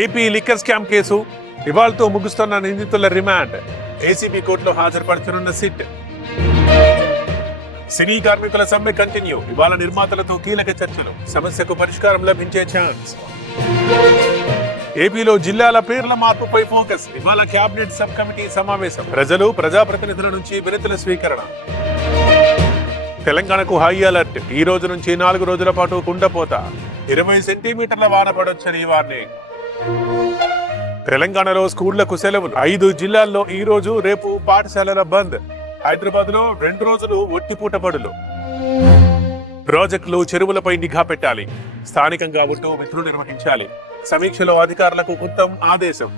AP liquor scam case ఇవాళతో ముగుస్తున్న నిందితుల remand. ACB కోర్టులో హాజరుపరచనున్న SIT. సినీ కార్మికుల సమ్మె కంటిన్యూ. ఇవాళ నిర్మాతలతో కీలక చర్చలు. సమస్యకు పరిష్కారం లభించే ఛాన్స్. ఏపీలో జిల్లాల పేర్ల మార్పుపై ఫోకస్. ఇవాళ కేబినెట్ సబ్ కమిటీ సమావేశం. ప్రజలు ప్రజాప్రతినిధుల నుంచి వినతుల స్వీకరణ. తెలంగాణకు హై అలర్ట్. ఈ రోజు నుంచి 4 రోజుల పాటు కుండపోత. 20 సెంటీమీటర్ల వాన పడొచ్చని వార్నింగ్. తెలంగాణలో స్కూళ్లకు సెలవులు. 5 జిల్లాల్లో ఈ రోజు రేపు పాఠశాలల బంద్. హైదరాబాద్ లో 2 రోజులు ఒట్టిపూట బడులు. ప్రాజెక్టులు చెరువులపై నిఘా పెట్టాలి. స్థానికంగా ఉంటూ విధులు నిర్వహించాలి. సమీక్షలో అధికారులకు ఉత్తమ్ ఆదేశం.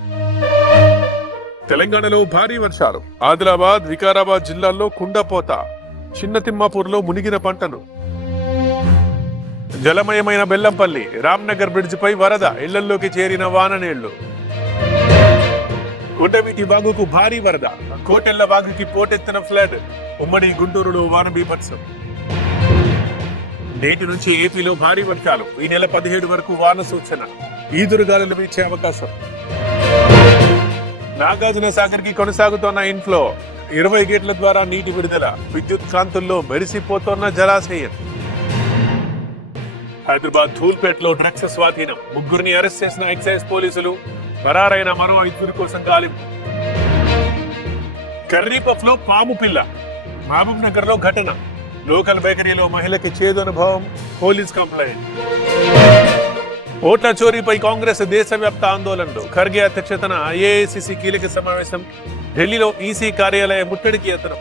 తెలంగాణలో భారీ వర్షాలు. ఆదిలాబాద్, వికారాబాద్ జిల్లాల్లో కుండపోత. చిన్న తిమ్మాపూర్లో మునిగిన పంటలు. జలమయమైన బెల్లంపల్లి. రామ్నగర్ బ్రిడ్జ్ పై వరద. ఇళ్లలోకి చేరిన వాన నీళ్లు. కొండవీటి వాగుకు భారీ వరద. కోటెళ్ల వాగుకి పోటెత్తిన ఫ్లడ్. ఉమ్మడి గుంటూరులో వాన బీభత్సం. నేటి నుంచి ఏపీలో భారీ వర్షాలు. ఈ నెల 17 వరకు వాన సూచన. ఈదురుగాలులు వీచే అవకాశం. నాగార్జున సాగర్ కి కొనసాగుతోన్న ఇన్ఫ్లో. 20 గేట్ల ద్వారా నీటి విడుదల. విద్యుత్ కాంతుల్లో మెరిసిపోతోన్న జలాశయం. హైదరాబాద్ ధూల్పేటలో డ్రగ్స్ స్వాధీనం. 3 అరెస్ట్ చేసిన ఎక్సైజ్ పోలీసులు. పరారైన మరో 5 కోసం గాలింపు. కర్రీపఫ్ లో పాము పిల్ల. మహబూబ్ నగర్ లో ఘటన. లోకల్ బేకరీలో మహిళకి చేదు అనుభవం. Police complaint. ఓట్ల చోరీపై కాంగ్రెస్ దేశవ్యాప్త ఆందోళనలు. ఖర్గే అధ్యక్షతన ఏఐసిసి కీలక సమావేశం. ఢిల్లీలో ఈసీ కార్యాలయ ముట్టడికి యత్నం.